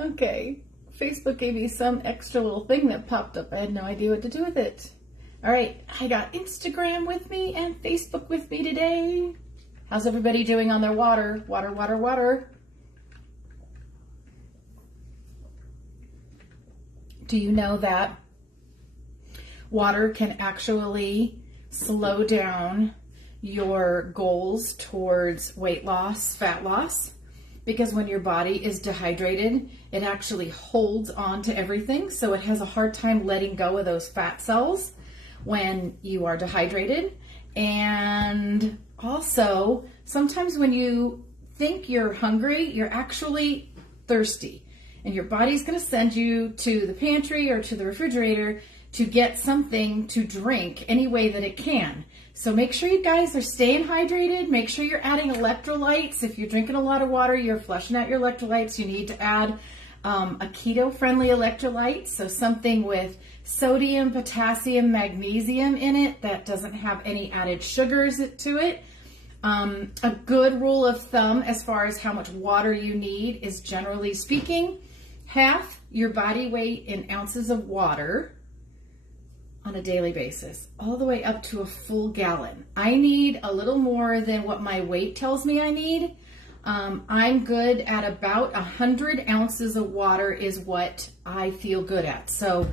Okay, Facebook gave me some extra little thing that popped up. I had no idea what to do with it. All right, I got Instagram with me and Facebook with me today. How's everybody doing on their water? Water, water, water. Do you know that water can actually slow down your goals towards weight loss, fat loss? Because when your body is dehydrated, it actually holds on to everything. So it has a hard time letting go of those fat cells when you are dehydrated. And also, sometimes when you think you're hungry, you're actually thirsty. And your body's going to send you to the pantry or to the refrigerator to get something to drink any way that it can. So make sure you guys are staying hydrated. Make sure you're adding electrolytes. If you're drinking a lot of water, you're flushing out your electrolytes. You need to add a keto-friendly electrolyte. So something with sodium, potassium, magnesium in it that doesn't have any added sugars to it. A good rule of thumb as far as how much water you need is, generally speaking, half your body weight in ounces of water on a daily basis, all the way up to a full gallon. I need a little more than what my weight tells me I need. I'm good at about 100 ounces of water is what I feel good at. So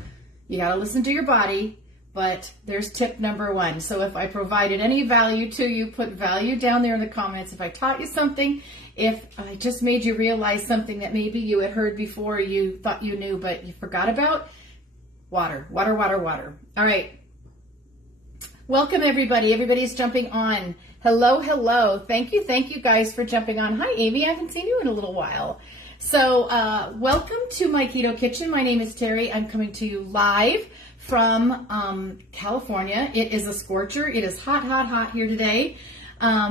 you gotta listen to your body, but there's tip number one. So if I provided any value to you, put value down there in the comments. If I taught you something, if I just made you realize something that maybe you had heard before, you thought you knew, but you forgot about, water, water, water, water. All right. Welcome, everybody. Everybody's jumping on. Hello, hello. Thank you guys for jumping on. Hi, Amy. I haven't seen you in a little while. So welcome to my Keto Kitchen. My name is Terry. I'm coming to you live from California. It is a scorcher. It is hot, hot, hot here today.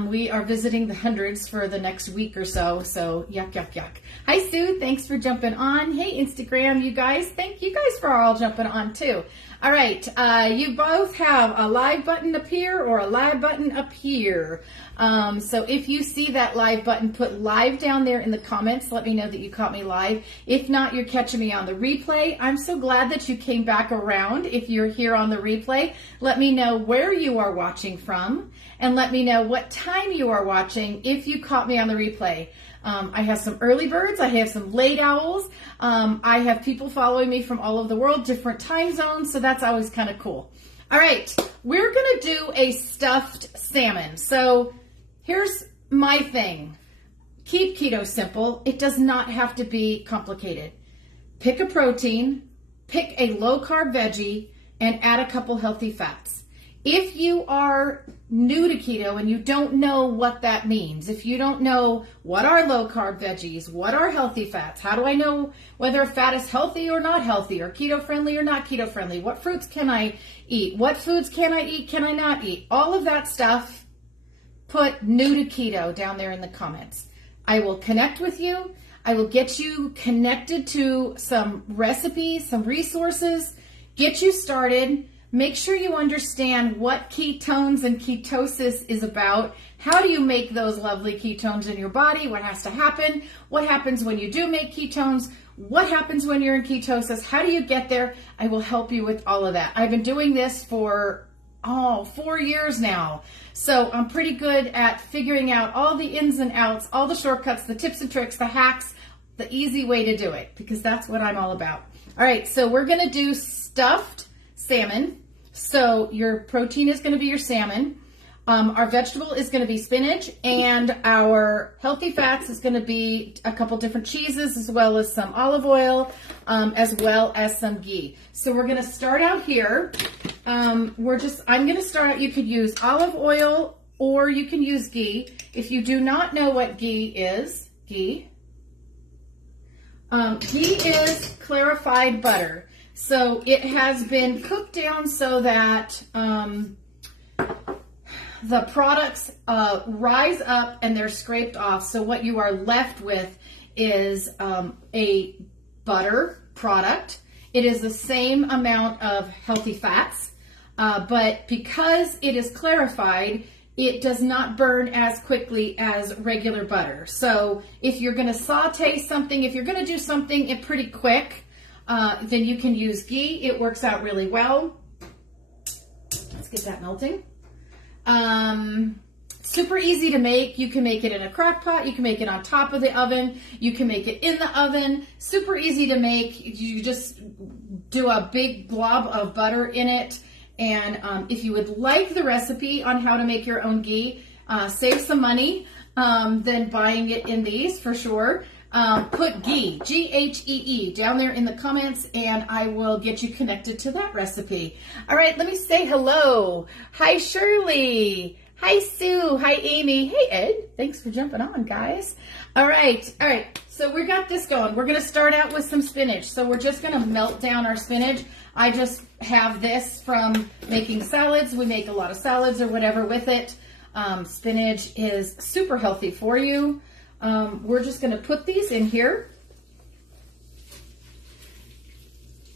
We are visiting the hundreds for the next week or so. So yuck, yuck, yuck. Hi, Sue. Thanks for jumping on. Hey, Instagram, you guys. Thank you guys for all jumping on too. All right. You both have a live button up here or a live button up here. So if you see that live button, put live down there in the comments. Let me know that you caught me live. If not, you're catching me on the replay. I'm so glad that you came back around. If you're here on the replay, let me know where you are watching from and let me know what time you are watching if you caught me on the replay. I have some early birds. I have some late owls. I have people following me from all over the world, different time zones. So that's always kind of cool. All right. We're going to do a stuffed salmon. So here's my thing. Keep keto simple. It does not have to be complicated. Pick a protein, pick a low-carb veggie, and add a couple healthy fats. If you are new to keto and you don't know what that means, if you don't know what are low-carb veggies, what are healthy fats, how do I know whether a fat is healthy or not healthy, or keto-friendly or not keto-friendly, what fruits can I eat, what foods can I eat, can I not eat, all of that stuff, put new to keto down there in the comments. I will connect with you. I will get you connected to some recipes, some resources, get you started. Make sure you understand what ketones and ketosis is about. How do you make those lovely ketones in your body? What has to happen? What happens when you do make ketones? What happens when you're in ketosis? How do you get there? I will help you with all of that. I've been doing this for 4 years now. So I'm pretty good at figuring out all the ins and outs, all the shortcuts, the tips and tricks, the hacks, the easy way to do it, because that's what I'm all about. All right, so we're going to do stuffed salmon. So your protein is going to be your salmon. Our vegetable is going to be spinach, and our healthy fats is going to be a couple different cheeses, as well as some olive oil, as well as some ghee. So we're going to start out here. I'm going to start out, you could use olive oil or you can use ghee. If you do not know what ghee is, ghee is clarified butter. So it has been cooked down so that the products rise up and they're scraped off. So what you are left with is a butter product. It is the same amount of healthy fats, but because it is clarified, it does not burn as quickly as regular butter. So if you're going to saute something, if you're going to do something pretty quick, then you can use ghee. It works out really well. Let's get that melting. Super easy to make. You can make it in a crock pot. You can make it on top of the oven. You can make it in the oven. Super easy to make. You just do a big glob of butter in it. And if you would like the recipe on how to make your own ghee, save some money than buying it in these for sure. Put ghee, G-H-E-E, down there in the comments, and I will get you connected to that recipe. All right, let me say hello. Hi, Shirley. Hi, Sue. Hi, Amy. Hey, Ed. Thanks for jumping on, guys. All right. So we got this going. We're going to start out with some spinach. So we're just going to melt down our spinach. I just have this from making salads. We make a lot of salads or whatever with it. Spinach is super healthy for you. We're just going to put these in here.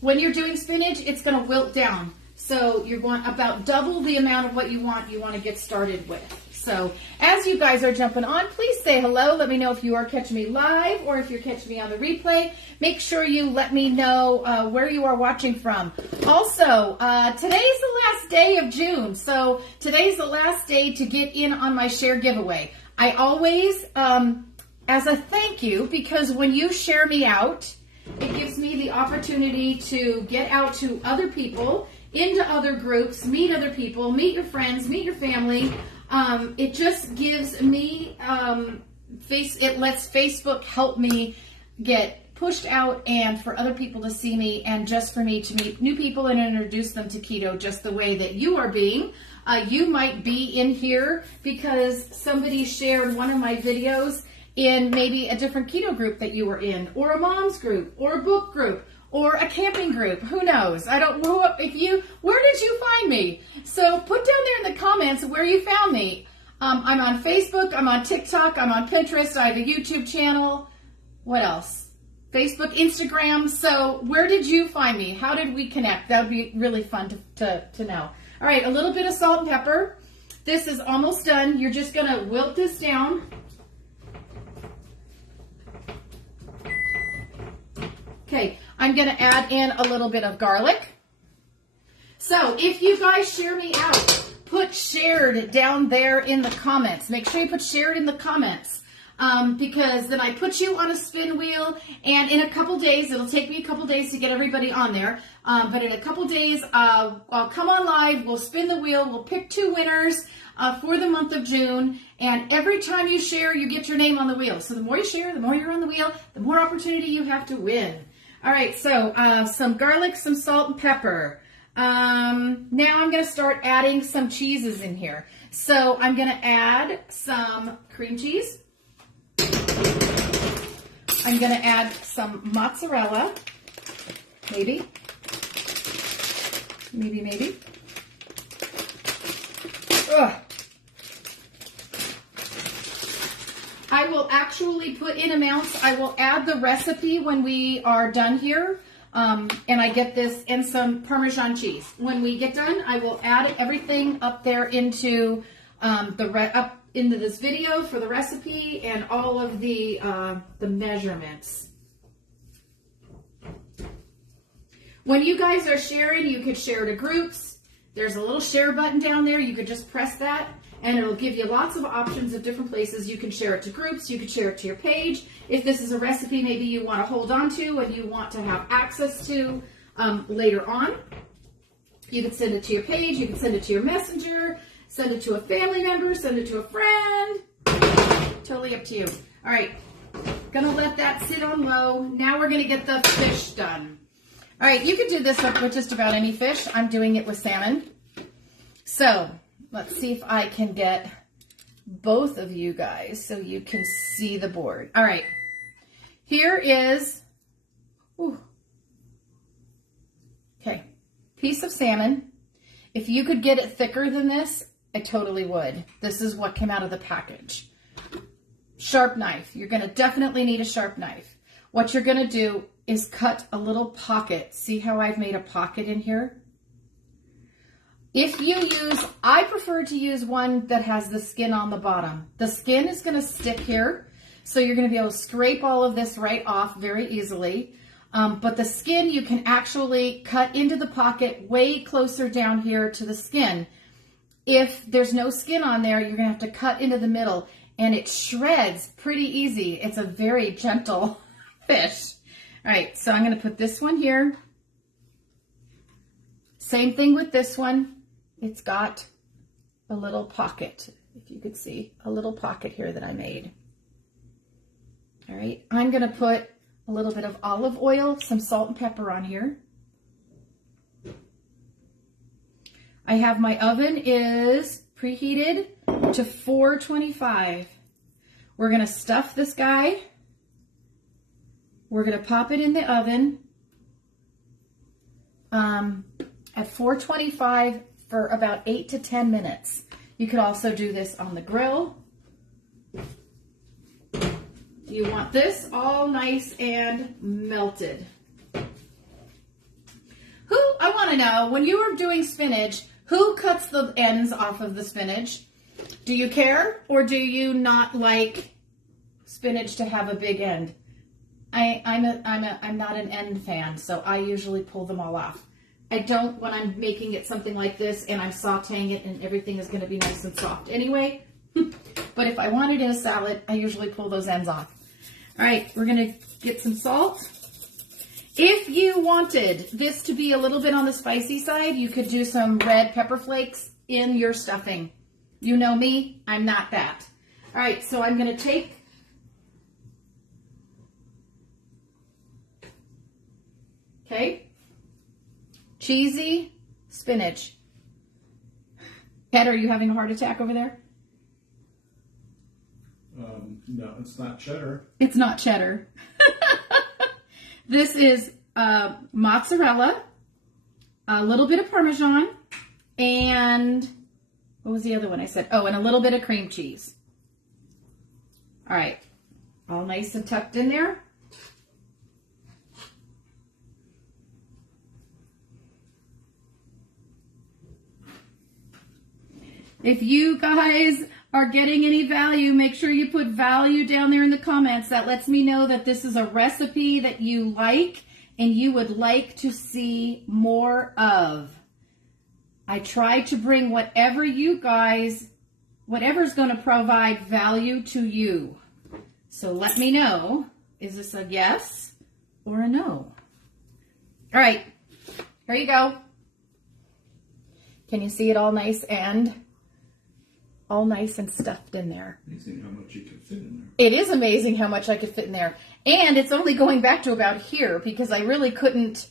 When you're doing spinach, it's going to wilt down. So you want about double the amount of what you want to get started with. So as you guys are jumping on, please say hello. Let me know if you are catching me live or if you're catching me on the replay. Make sure you let me know where you are watching from. Also, today's the last day of June. So today's the last day to get in on my share giveaway. I always, as a thank you, because when you share me out, it gives me the opportunity to get out to other people, into other groups, meet other people, meet your friends, meet your family. It just gives me, it lets Facebook help me get pushed out and for other people to see me and just for me to meet new people and introduce them to keto just the way that you are being. You might be in here because somebody shared one of my videos in maybe a different keto group that you were in, or a mom's group, or a book group, or a camping group. Who knows? I don't know where did you find me? So put down there in the comments where you found me. I'm on Facebook, I'm on TikTok, I'm on Pinterest, I have a YouTube channel. What else? Facebook, Instagram. So where did you find me? How did we connect? That would be really fun to know. All right, a little bit of salt and pepper. This is almost done. You're just gonna wilt this down. Okay, I'm going to add in a little bit of garlic. So if you guys share me out, put shared down there in the comments. Make sure you put shared in the comments because then I put you on a spin wheel, and in a couple days, it'll take me a couple days to get everybody on there, but in a couple days, I'll come on live, we'll spin the wheel, we'll pick 2 winners for the month of June, and every time you share, you get your name on the wheel. So the more you share, the more you're on the wheel, the more opportunity you have to win. All right, so some garlic, some salt and pepper. Now I'm going to start adding some cheeses in here. So I'm going to add some cream cheese. I'm going to add some mozzarella. Maybe. Ugh. I will actually put in amounts. I will add the recipe when we are done here. And I get this and some Parmesan cheese. When we get done, I will add everything up there into up into this video for the recipe and all of the measurements. When you guys are sharing, you could share to groups. There's a little share button down there. You could just press that, and it'll give you lots of options of different places. You can share it to groups. You could share it to your page. If this is a recipe maybe you want to hold on to and you want to have access to later on, you can send it to your page. You can send it to your messenger, send it to a family member, send it to a friend. Totally up to you. All right, gonna let that sit on low. Now we're gonna get the fish done. All right, you could do this with just about any fish. I'm doing it with salmon. So let's see if I can get both of you guys so you can see the board. All right, here is, okay, piece of salmon. If you could get it thicker than this, I totally would. This is what came out of the package. Sharp knife. You're going to definitely need a sharp knife. What you're going to do is cut a little pocket. See how I've made a pocket in here? If you use, I prefer to use one that has the skin on the bottom. The skin is going to stick here, so you're going to be able to scrape all of this right off very easily. But the skin, you can actually cut into the pocket way closer down here to the skin. If there's no skin on there, you're going to have to cut into the middle, and it shreds pretty easy. It's a very gentle fish. All right, so I'm going to put this one here. Same thing with this one. It's got a little pocket, if you could see, a little pocket here that I made. All right, I'm going to put a little bit of olive oil, some salt and pepper on here. I have my oven is preheated to 425. We're going to stuff this guy. We're going to pop it in the oven at 425 for about 8 to 10 minutes. You could also do this on the grill. You want this all nice and melted. I want to know, when you are doing spinach, who cuts the ends off of the spinach? Do you care, or do you not like spinach to have a big end? I'm not an end fan, so I usually pull them all off. I don't when I'm making it something like this and I'm sauteing it and everything is going to be nice and soft anyway. But if I want it in a salad, I usually pull those ends off. All right, we're going to get some salt. If you wanted this to be a little bit on the spicy side, you could do some red pepper flakes in your stuffing. You know me, I'm not that. All right, so I'm going to take cheesy spinach. Ed, are you having a heart attack over there? No, it's not cheddar. It's not cheddar. This is mozzarella, a little bit of Parmesan, and what was the other one I said? Oh, and a little bit of cream cheese. All right, all nice and tucked in there. If you guys are getting any value, make sure you put value down there in the comments. That lets me know that this is a recipe that you like and you would like to see more of. I try to bring whatever you guys, whatever's going to provide value to you. So let me know, is this a yes or a no? All right, here you go. Can you see it all nice and stuffed in there? Amazing how much you can fit in there. It is amazing how much I could fit in there. And it's only going back to about here because I really couldn't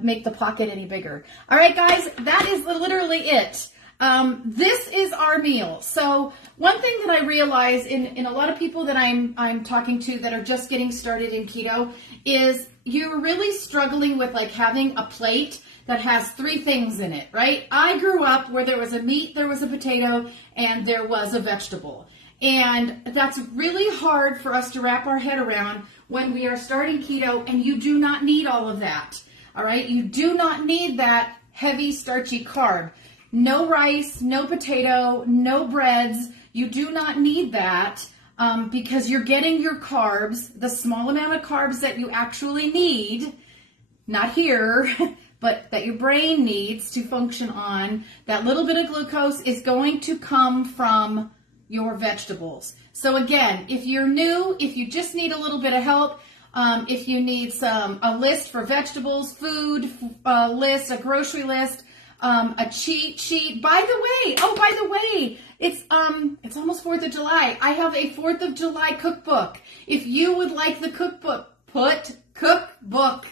make the pocket any bigger. All right, guys, that is literally it. This is our meal. So one thing that I realize in a lot of people that I'm talking to that are just getting started in keto is you're really struggling with like having a plate that has 3 things in it, right? I grew up where there was a meat, there was a potato, and there was a vegetable. And that's really hard for us to wrap our head around when we are starting keto, and you do not need all of that, all right? You do not need that heavy, starchy carb. No rice, no potato, no breads. You do not need that because you're getting your carbs, the small amount of carbs that you actually need, not here, but that your brain needs to function on. That little bit of glucose is going to come from your vegetables. So again, if you're new, if you just need a little bit of help, if you need a list for vegetables, food list, a grocery list, a cheat sheet. By the way, it's almost 4th of July. I have a 4th of July cookbook. If you would like the cookbook, put cookbook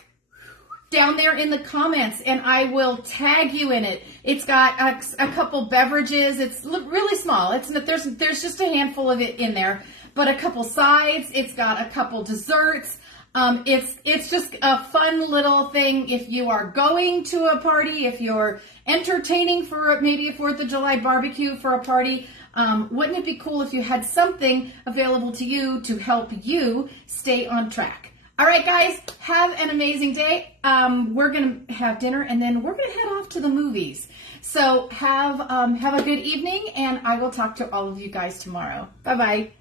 down there in the comments and I will tag you in it. It's got a couple beverages. It's really small. There's just a handful of it in there, but a couple sides. It's got a couple desserts. It's just a fun little thing if you are going to a party, if you're entertaining for maybe a 4th of July barbecue for a party. Wouldn't it be cool if you had something available to you to help you stay on track? All right, guys, have an amazing day. We're going to have dinner, and then we're going to head off to the movies. So have a good evening, and I will talk to all of you guys tomorrow. Bye-bye.